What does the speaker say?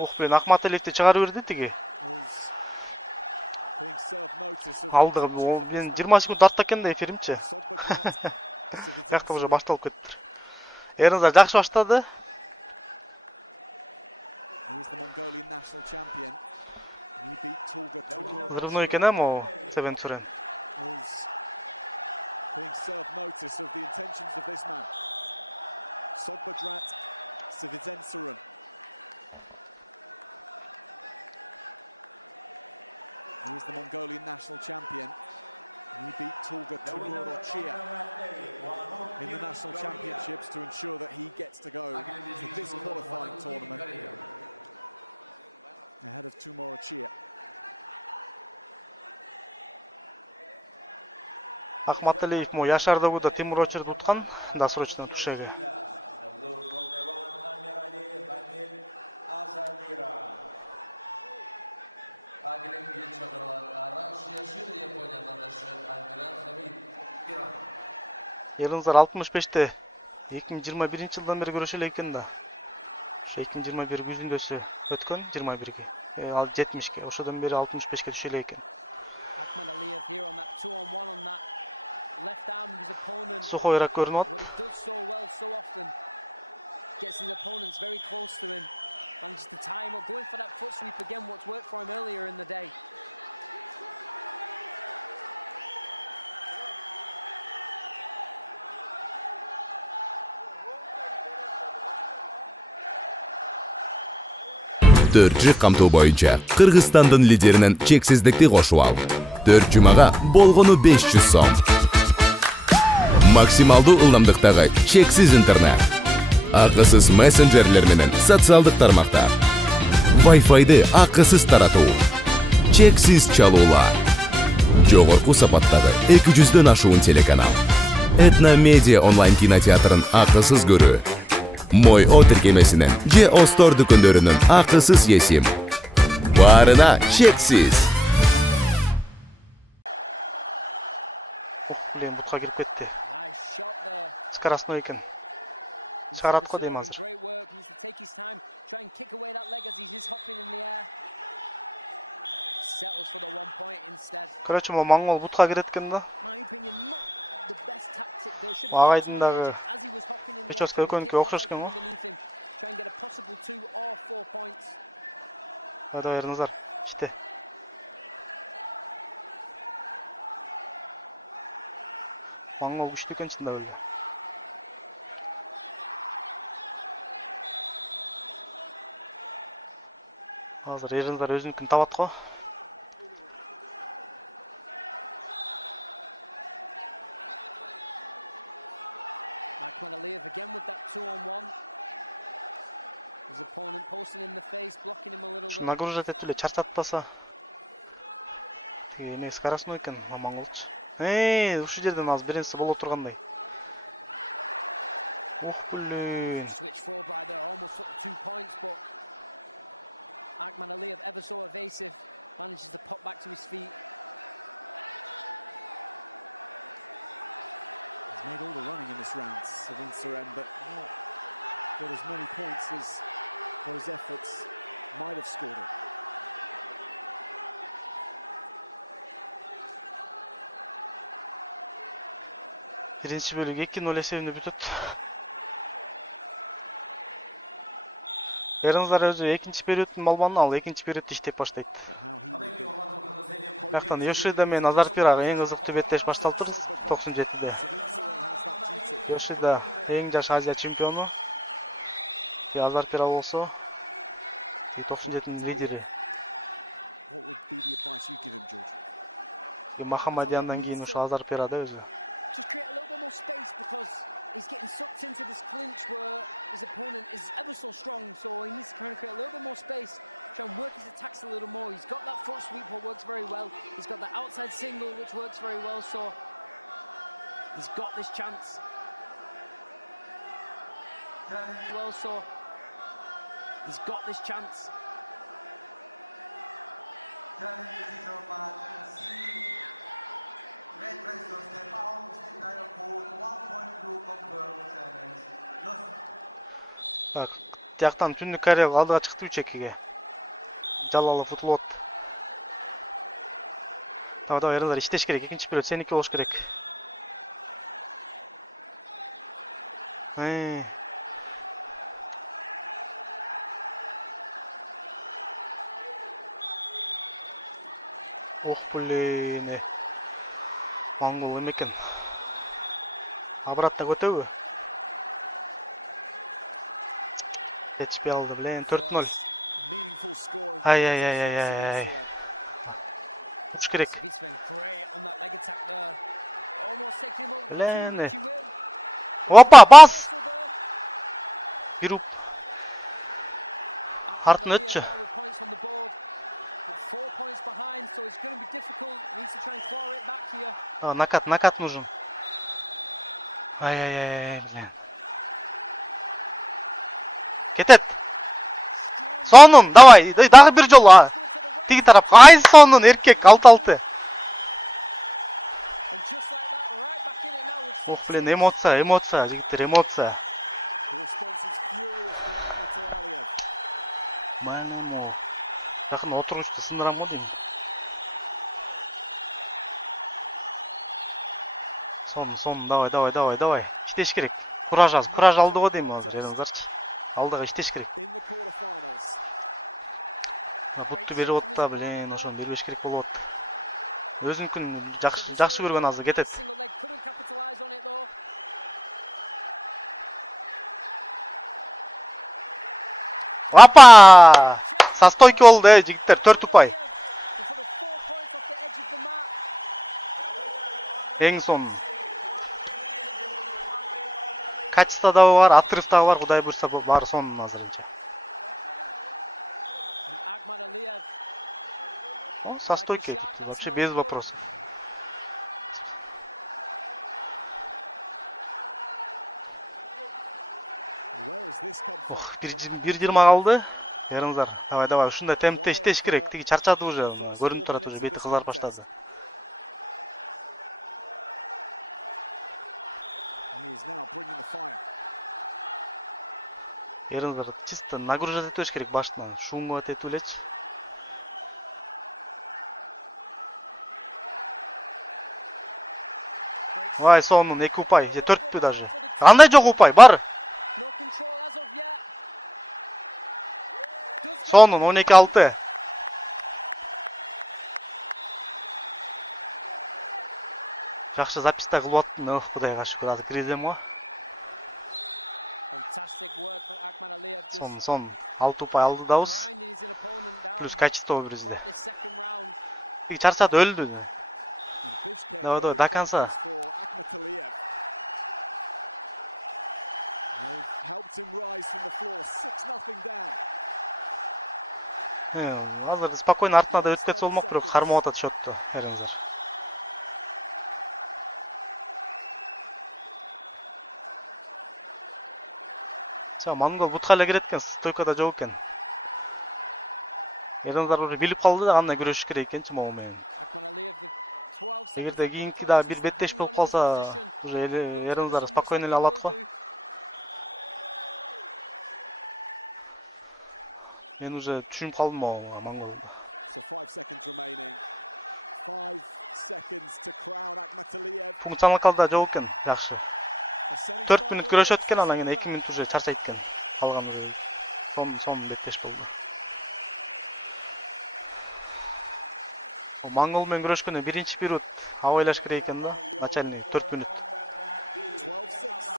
Ох, мен Ахматалиевти чыгарып берди тиги. Алды, мен 20 секунд артта экен да эфиримчи. Жакта уже башталып кетти. Эрнзар жакшы баштады. Взрывной экен мо Севен Турен. Being served notice of the intentions of this man. Sogbadrat Sivizensarun. He is the Mongolian national champion. He beat Tulga Tumurochia in the national championships to ensure that he gets to go to this qualifying tournament ahead of Tumurochia. Ахматалиев мо Яшардагуда Тимур Очерди уткан, досрочно тушеге. Эрнзар 65-те 2021-жылдан бери көрүшө элек экен да. Ошо 2021 күзүндөсү өткөн 21ге. Ал 70ке, ошодон бери 65ке түшө элек экен. Akhmadaliev here on that 2-on-1 on that left arm of his opponent. Сухойрак көрүнөт. What he does so well so often gets his opponents very close to him. Manages to tie him up, going for that foot sweep again, what's worked for him earlier in the day. Төртчү камтуу боюнча Кыргызстандын лидеринен чексиздикти кошуп ал. 4 жумага болгону 500 сом. Максималдуу ылдамдыктагы чексиз интернет. Акысыз мессенджерлер менен социалдык тармактар. Wi-Fi'ды акысыз таратуу. Чексиз чалуулар. Жогорку сапаттагы 200дөн ашуун телеканал. Этно Медиа онлайн кинотеатрын акысыз көрүү. Мой О тиркемесинен же Остор дүкөндөрүнүн акысыз есим. Баарына чексиз. Блин, бутка кирип кетти. Скоростной экен. Чыгарат го дейм азыр. Короче, моңгол бутка кирет экен да. Агайдындагы прическа экөөнүкү окшош экен го. Ада Эрнзар, иште. Моңгол күчтүү экен чындап эле. Азыр Эрнзар өзүнүкүн табат го. Akhmadaliev again with that 2-on-1. His opponent posting in the face, blocking him a little bit. Нагружать этиле, чарчатпаса. Эме скоростной экен, моңголчу. Ушул жерден азыр биринчиси боло тургандай. Ох, блин. Switch forward by there, almost 2 points, but Akhmadaliev ever so evasive, manages to pop back to his feet. He's made all the running in this round, Sivizensarun, but not got as many points as those efforts might have scored it. Биринчи бөлүк 2-0 эсебинде бүтөт. Эрнзар өзү экинчи периоддун балбаны ал экинчи периоддо иштеп баштайт. Бияктан Йошида менен Азарпирага эң ызыктуу беттеш башталды 97-де. Йошида эң жаш Азия чемпиону. Азарпира болсо 97-дин лидери. What would be the advice you give him, George? Махамадияндан кийин ушу Азарпирада өзү. Just create a little bit more space because he's getting sucked into this clinch where his opponent is ever so strong, so he needs to kind of create a little bit more space, try and work his attacks a little more. He's got that foot sweep what works very well. He's got the outside single which works very well, so he's got this chance. He's got this chance. Так, Тияктан Түндүк Корея алдыга чыкты 3-2-ге. Жалалов утулот. Давай, ерлер, иштеш керек. Экинчи период сеники болуш керек. Ох, блин. Монгол эмекен. Обратно көтөбү? Жетишпей алды, блин, 4-0. Meaningful score in the Ay, ay, contest ay, from ay, ay, Savitsia. Уч керек. Savitsia went great on that leg attack there. Almost taking him over for Блин. two, Richie Will. Опа, бас! Also there. Бирүп. Ahmed Артын Aliyev өтчү. now with points on the board. But 4 points behind, so it's going to be difficult. He needs to try and claw it back here. Накат нужен. Ай, блин. Кетет. Сонун, давай, дагы бир жолу. Тиги тарап. Ай, сонун, эркек, 6-6. And just like that, right back in it now with Ох, 6-6. блин, эмоция, жигиттер, эмоция. The response is furious from Ahmed Aliyev. Майну. Жакын отургучту сындырам го дейм. Сон, давай. Иштеш керек. Кураж алды го дейм азыр жериңиздарчы. Алдыга иштеш керек. In the quarterfinals. Бутту берип отта, блин, ошону бербеш керек болуп атты. Өзүнүкүн жакшы көргөн азыр кетет. Single leg, couldn't capitalize on it though. Опа! Со стойки болду, жигиттер, 4 упай. For the 4 points off the edge of the mat. Эң сонун. Качество дагы бар, отрыв дагы бар, Кудай буйрса баары сонун азырынча. And Ahmed Aliyev. Со стойки, вообще без вопросов. Where has this come from? Бир 20 калды. Бериңиздер. Давай, ушундай темпте иштеш керек. Тиги чарчады уже. Көрүнүп турат уже, бети кызарып баштады. He is now bringing the fire. Бериңиздер, чисто нагружать этиш керек башынан. Шуму этип элечи. Ай, сонун 2 упай, 4 даже. Кандай жок упай, бар. No control as of yet. Сонун 12-6. Жакшы записта кылып аттым, Кудайга шүкүр, азыр киризем го. Fantastic work for Ahmed Aliyev. Just Сон 6 упай алды дабыз. grinding his opponent down. Плюс качество киризди. Throughout this second round. Тиги чарчады, өлдү. And Bishkek Давай, very до конца. conscious for Ahmed Aliyev. They've helped him rise from the floor, 6-0 down. Азыр спокойно артына да өтүп кетсе болмок, бирок кармап атат счетту. Бериңиздер. Монгол бутка эле кирет экен, стойкада жок экен. Бериңиздер уже билип калды да кандай күрөшүш керек экенчи могу менен. Ahmed Aliyev with 12 seconds Эгерде left on the кийинки clock, да just бир to беттеш hang болуп on in this калса, position. уже Looks ever бериңиздер so much спокойно like эле he алат will го. do. Мен уже түшүнүп калдым могу Монгол. So 5 seconds remaining. 5 seconds to crown Ahmed Aliyev. Функционалкалда жок экен, жакшы. A 4 мүнөт semi-final күрөшөт экен, race анан to кийин see 2 on мүнөт уже чарчайт экен. Калганы сонун беттеш болду. Монгол менен күрөшкөндө биринчи период аба ойлош керек экен да, начальный 4 мүнөт. that. 12-6.